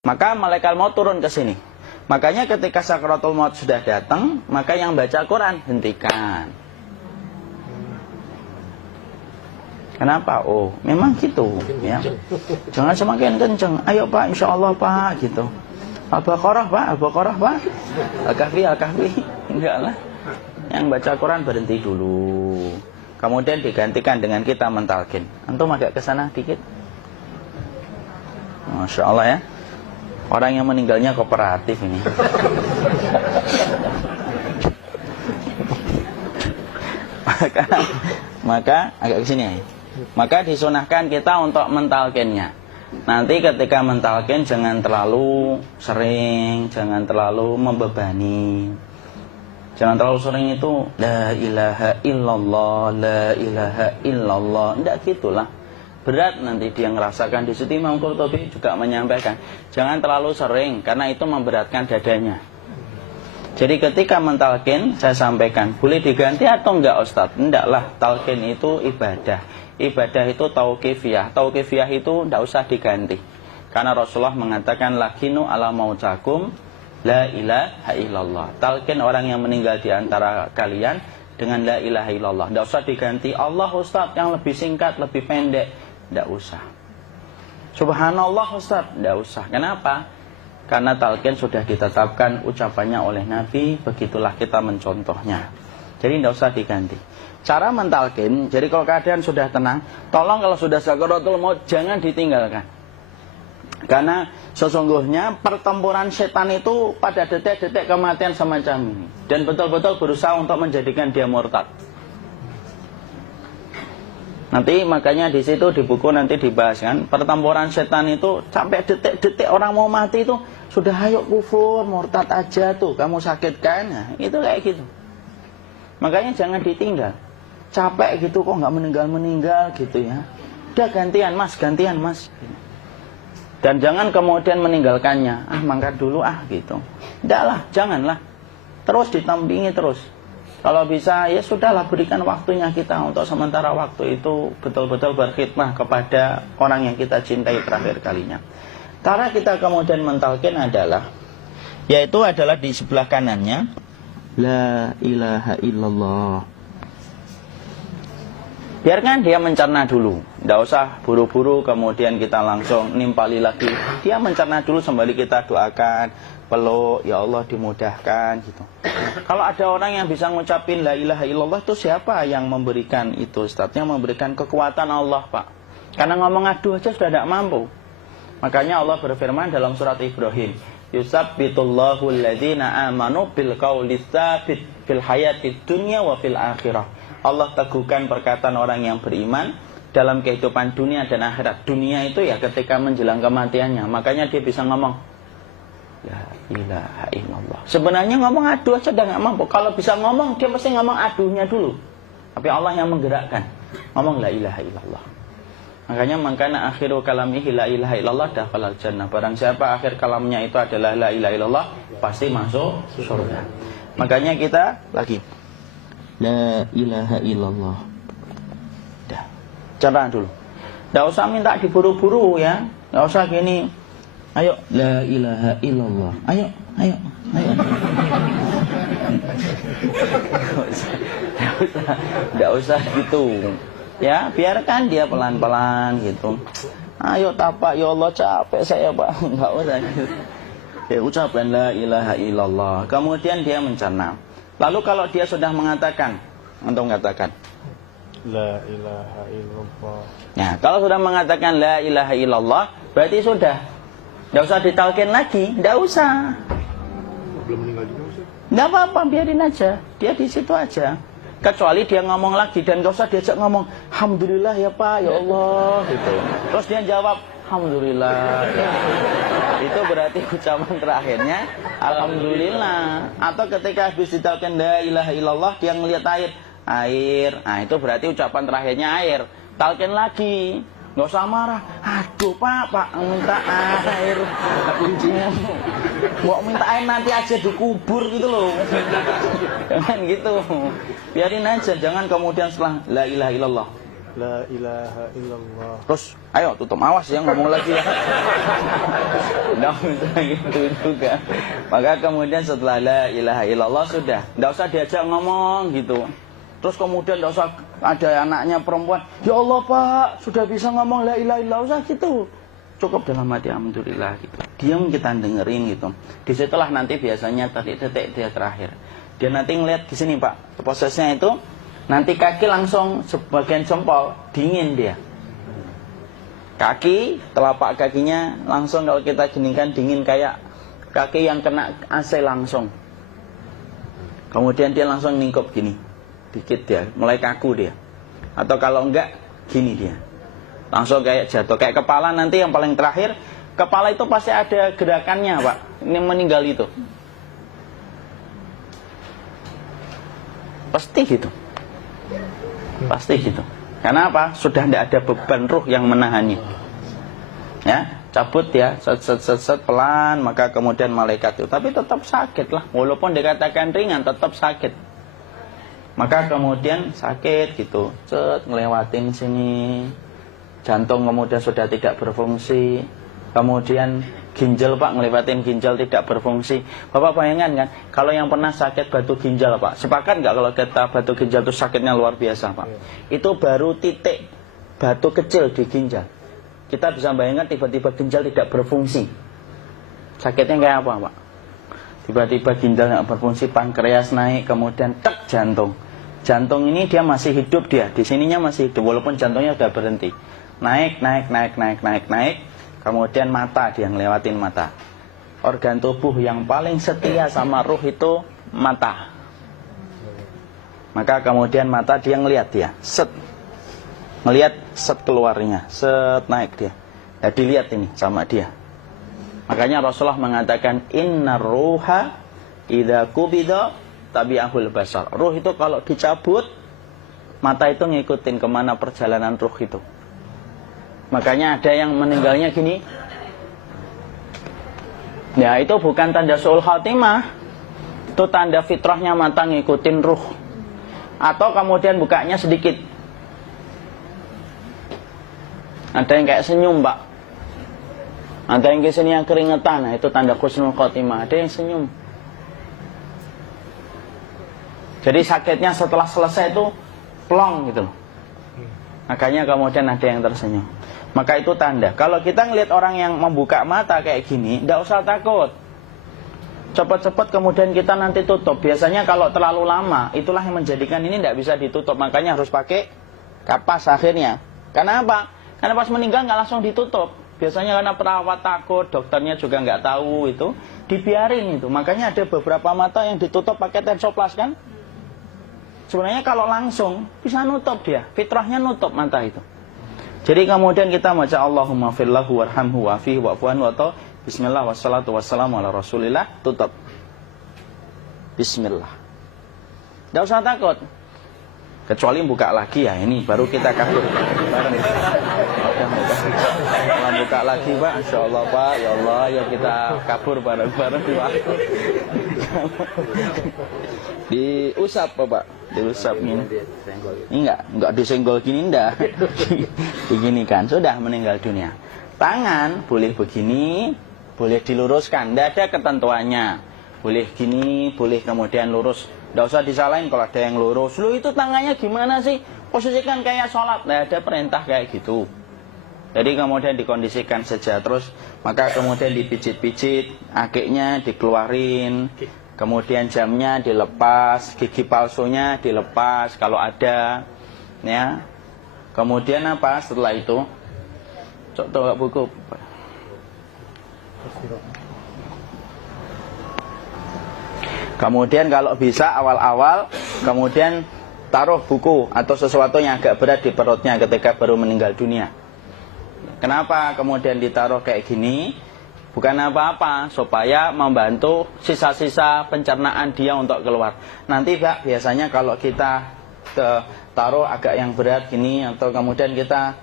Maka malaikat maut turun ke sini. Makanya ketika sakaratul maut sudah datang, maka yang baca Quran hentikan. Kenapa? Oh, memang gitu, ya. Jangan semakin kenceng. Ayo Pak, insya Allah Pak, gitu. Al-Baqarah Pak, Al-Baqarah Pak. Al-Kahfi, Al-Kahfi. Enggak lah. Yang baca Quran berhenti dulu. Kemudian digantikan dengan kita mentalkin. Antum agak ke sana dikit. Masya Allah ya. Orang yang meninggalnya kooperatif ini. maka agak ke sini ya. Maka disunahkan kita untuk mentalkinnya. Nanti ketika mentalkin jangan terlalu sering, jangan terlalu membebani. Jangan terlalu sering itu la ilaha illallah, la ilaha illallah. Tidak gitulah. Berat nanti dia ngerasakan. Di situ Imam Qurtubi juga menyampaikan, jangan terlalu sering karena itu memberatkan dadanya. Jadi ketika mentalkin saya sampaikan, boleh diganti atau enggak Ustadz? Enggak lah, talkin itu ibadah. Ibadah itu tauqifiyah. Tauqifiyah itu enggak usah diganti. Karena Rasulullah mengatakan lakinu ala mautakum la ilaha illallah. Talkin orang yang meninggal di antara kalian dengan la ilaha illallah. Enggak usah diganti Allah Ustadz yang lebih singkat, lebih pendek. Enggak usah. Subhanallah Ustadz, enggak usah. Kenapa? Karena talqin sudah ditetapkan ucapannya oleh Nabi, begitulah kita mencontohnya. Jadi tidak usah diganti. Cara mentalqin, jadi kalau keadaan sudah tenang, tolong kalau sudah sakaratul maut jangan ditinggalkan. Karena sesungguhnya pertempuran setan itu pada detik-detik kematian semacam ini. Dan betul-betul berusaha untuk menjadikan dia murtad. Nanti makanya di situ di buku nanti dibahas kan, pertempuran setan itu sampai detik-detik orang mau mati itu sudah ayo kufur, murtad aja tuh, kamu sakit kan? Nah, itu kayak gitu. Makanya jangan ditinggal. Capek gitu kok nggak meninggal gitu ya. Udah gantian mas. Dan jangan kemudian meninggalkannya. Mangkat dulu gitu. Enggak lah, janganlah. Terus ditampingi terus. Kalau bisa ya sudahlah, berikan waktunya kita untuk sementara waktu itu betul-betul berkhidmah kepada orang yang kita cintai terakhir kalinya. Cara kita kemudian mentalkin adalah, yaitu adalah di sebelah kanannya la ilaha illallah. Biarkan dia mencerna dulu, tidak usah buru-buru kemudian kita langsung nimpali lagi. Dia mencerna dulu sembari kita doakan, peluk, ya Allah dimudahkan gitu. Kalau ada orang yang bisa ngucapin la ilaha illallah, itu siapa yang memberikan itu Ustaz? Yang memberikan kekuatan Allah Pak. Karena ngomong aduh aja sudah tidak mampu. Makanya Allah berfirman dalam surat Ibrahim, yusabbitullahu alladhina amanu bil qawli tsabit fil hayatid dunya wa fil akhirah. Allah teguhkan perkataan orang yang beriman dalam kehidupan dunia dan akhirat. Dunia itu ya ketika menjelang kematiannya. Makanya dia bisa ngomong la ilaha illallah. Sebenarnya ngomong aduh aja udah gak mampu. Kalau bisa ngomong, dia pasti ngomong aduhnya dulu. Tapi Allah yang menggerakkan. Ngomong la ilaha illallah. Makanya mangkana akhiru kalamihi la ilaha illallah dakhalal jannah. Barang siapa akhir kalamnya itu adalah la ilaha illallah, pasti masuk surga. Makanya kita lagi la ilaha illallah. Dah. Cerah dulu. Enggak usah minta diburu-buru ya. Enggak usah gini. Ayo la ilaha illallah. Ayo. Enggak usah gitu. Ya, biarkan dia pelan-pelan gitu. Ayo tapak, ya Allah capek saya Pak. Enggak usah gitu. Ya, ucapkan la ilaha illallah. Kemudian dia mencerna. Lalu kalau dia sudah mengatakan, untuk mengatakan la ilaha illallah. Ya, kalau sudah mengatakan la ilaha illallah, berarti sudah. Enggak usah ditalkin lagi, enggak usah. Belum meninggal juga Ustaz? Enggak apa-apa, biarin aja. Dia di situ aja. Kecuali dia ngomong lagi dan enggak usah diajak ngomong, alhamdulillah ya Pak, ya Allah gitu. Terus dia jawab, alhamdulillah. Ya. Itu berarti ucapan terakhirnya alhamdulillah. Atau ketika habis ditalkin la ilaha illallah, dia ngelihat air. Nah, itu berarti ucapan terakhirnya air. Talkin lagi. Nggak usah marah. Aduh Pak minta air. Kuncinya mau minta air nanti aja dikubur gitu loh. Jangan gitu. Biarin aja. Jangan kemudian setelah la ilaha illallah La ilaha illallah. Terus, ayo tutup, awas ya ngomong lagi ya. Nggak bisa gitu juga. Maka kemudian setelah la ilaha illallah sudah, nggak usah diajak ngomong gitu. Terus kemudian nggak usah ada anaknya perempuan, ya Allah Pak, sudah bisa ngomong la ilaha illallah, usah gitu. Cukup dalam hati alhamdulillah gitu. Diam kita dengerin gitu. Disitulah nanti biasanya tadi detik dia terakhir. Dia nanti ngeliat di sini Pak, prosesnya itu. Nanti kaki langsung sebagian jempol dingin dia. Kaki, telapak kakinya langsung kalau kita geningkan dingin kayak kaki yang kena AC langsung. Kemudian dia langsung ningkup gini, dikit dia, mulai kaku dia. Atau kalau enggak, gini dia. Langsung kayak jatuh, kayak kepala nanti yang paling terakhir. Kepala itu pasti ada gerakannya Pak, ini meninggal itu. Pasti gitu. Pasti gitu. Karena apa? Sudah tidak ada beban ruh yang menahannya. Ya, cabut ya, set pelan, maka kemudian malaikat itu. Tapi tetap sakit lah, walaupun dikatakan ringan, tetap sakit. Maka kemudian sakit gitu, ngelewatin sini, jantung kemudian sudah tidak berfungsi, kemudian ginjal Pak, ngelewatin ginjal tidak berfungsi. Bapak bayangkan kan, kalau yang pernah sakit batu ginjal Pak, sepakat nggak kalau kita batu ginjal itu sakitnya luar biasa Pak? Itu baru titik batu kecil di ginjal. Kita bisa bayangkan tiba-tiba ginjal tidak berfungsi. Sakitnya kayak apa Pak? Tiba-tiba ginjal nggak berfungsi, pankreas naik, kemudian tek jantung. Jantung ini dia masih hidup dia, di sininya masih hidup walaupun jantungnya sudah berhenti. Naik. Kemudian mata, dia ngelewatin mata. Organ tubuh yang paling setia sama ruh itu mata. Maka kemudian mata dia ngelihat dia, set. Ngelihat set keluarnya, set naik dia. Ya dilihat ini sama dia. Makanya Rasulullah mengatakan innar ruha idza qubida tabi'ahul basar. Ruh itu kalau dicabut, mata itu ngikutin kemana perjalanan ruh itu. Makanya ada yang meninggalnya gini. Ya itu bukan tanda su'ul khatimah. Itu tanda fitrahnya mata ngikutin ruh. Atau kemudian bukanya sedikit. Ada yang kayak senyum Pak. Ada yang kesini yang keringetan. Nah, itu tanda husnul khatimah. Ada yang senyum. Jadi sakitnya setelah selesai itu plong gitu loh. Makanya kemudian ada yang tersenyum. Maka itu tanda. Kalau kita ngelihat orang yang membuka mata kayak gini, tidak usah takut. Cepat-cepat kemudian kita nanti tutup. Biasanya kalau terlalu lama, itulah yang menjadikan ini tidak bisa ditutup. Makanya harus pakai kapas akhirnya. Karena apa? Karena pas meninggal nggak langsung ditutup. Biasanya karena perawat takut, dokternya juga nggak tahu itu, dibiarin itu. Makanya ada beberapa mata yang ditutup pakai tensoplas kan? Sebenarnya kalau langsung bisa nutup dia, fitrahnya nutup mata itu. Jadi kemudian kita baca Allahumma fillahu warhamhu wa'afihi wa'fuanhu atau bismillah wassalatu wassalamu ala rasulillah, tutup. Bismillah. Tidak usah takut. Kecuali buka lagi ya, ini baru kita kabur bareng. Kalau buka lagi Pak, insya Allah Pak, ya Allah ya kita kabur bareng-bareng Pak. Diusap Pak, diusap ini. Ini enggak disenggol gini enggak. Begini kan, sudah meninggal dunia. Tangan boleh begini, boleh diluruskan, enggak ada ketentuannya. Boleh gini, boleh kemudian lurus. Enggak usah disalahin kalau ada yang lurus. Lu itu tangannya gimana sih? Posisikan kayak sholat. Nah, ada perintah kayak gitu. Jadi kemudian dikondisikan saja. Terus maka kemudian dipijit-pijit, akiknya dikeluarin. Kemudian jamnya dilepas, gigi palsunya dilepas kalau ada. Ya. Kemudian apa setelah itu? Coba buku. Kemudian kalau bisa awal-awal kemudian taruh buku atau sesuatu yang agak berat di perutnya ketika baru meninggal dunia. Kenapa kemudian ditaruh kayak gini? Bukan apa-apa, supaya membantu sisa-sisa pencernaan dia untuk keluar. Nanti Pak, biasanya kalau kita taruh agak yang berat gini atau kemudian kita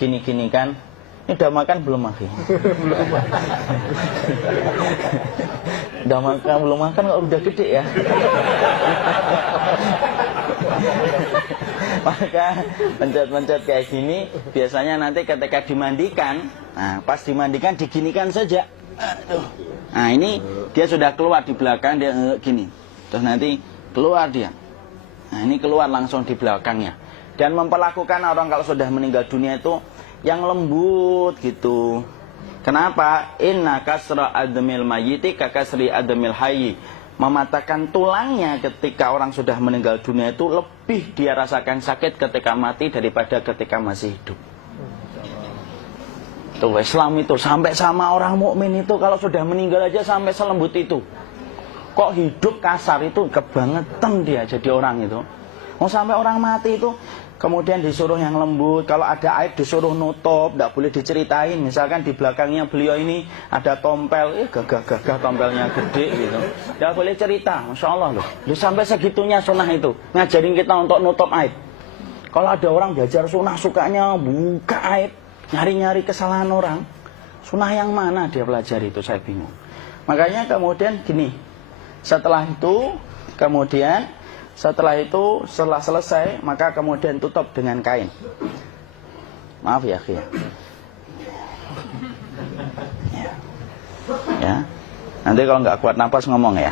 gini-gini kan, ini udah makan belum lagi? Udah makan belum makan kok udah gede ya? Maka pencet-pencet kayak gini, biasanya nanti ketika dimandikan, nah pas dimandikan diginikan saja. Aduh. Nah ini dia sudah keluar di belakang, dia gini. Terus nanti keluar dia. Nah ini keluar langsung di belakangnya. Dan memperlakukan orang kalau sudah meninggal dunia itu yang lembut gitu. Kenapa? Inna kasra admil mayyiti kakasri admil hayyi. Mematahkan tulangnya ketika orang sudah meninggal dunia itu lebih dia rasakan sakit ketika mati daripada ketika masih hidup. Tuh Islam itu sampai sama orang mukmin itu kalau sudah meninggal aja sampai selembut itu. Kok hidup kasar itu kebangetan dia jadi orang itu. Mau sampai orang mati itu kemudian disuruh yang lembut, kalau ada aib disuruh nutup, tidak boleh diceritain. Misalkan di belakangnya beliau ini ada tompel, gagah-gagah tompelnya gede gitu. Tidak boleh cerita, Masya Allah loh. Sampai segitunya sunnah itu, ngajarin kita untuk nutup aib. Kalau ada orang belajar sunnah sukanya buka aib, nyari-nyari kesalahan orang. Sunnah yang mana dia pelajari itu, saya bingung. Makanya kemudian gini, setelah selesai, maka kemudian tutup dengan kain. Maaf ya, ya. Ya. Nanti kalau nggak kuat napas ngomong ya.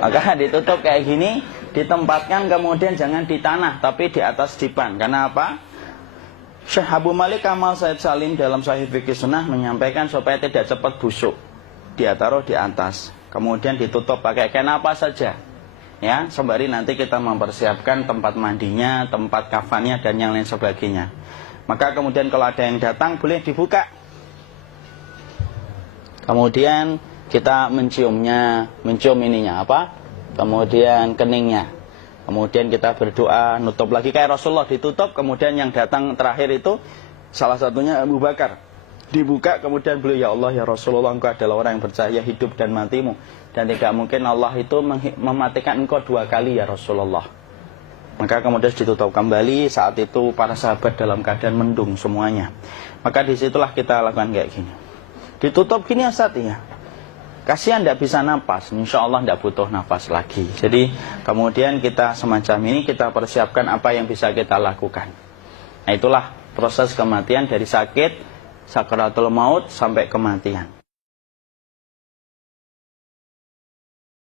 Maka ditutup kayak gini, ditempatkan kemudian jangan di tanah, tapi di atas dipan. Karena apa? Syekh Abu Malik Kamal Said Salim dalam Sahih Fikih Sunnah menyampaikan supaya tidak cepat busuk. Dia taruh di atas. Kemudian ditutup pakai kain apa saja, ya, sembari nanti kita mempersiapkan tempat mandinya, tempat kafannya dan yang lain sebagainya. Maka kemudian kalau ada yang datang boleh dibuka. Kemudian kita mencium ininya apa? Kemudian keningnya. Kemudian kita berdoa, nutup lagi kayak Rasulullah ditutup. Kemudian yang datang terakhir itu salah satunya Abu Bakar. Dibuka kemudian beliau, ya Allah ya Rasulullah, engkau adalah orang yang percaya hidup dan matimu, dan tidak mungkin Allah itu mematikan engkau 2 kali ya Rasulullah. Maka kemudian ditutup kembali. Saat itu para sahabat dalam keadaan mendung semuanya. Maka disitulah kita lakukan kayak gini. Ditutup gini Ustaz ya. Kasihan tidak bisa napas, insya Allah tidak butuh napas lagi. Jadi kemudian kita semacam ini kita persiapkan apa yang bisa kita lakukan. Nah itulah proses kematian dari sakit sakaratul maut sampai kematian.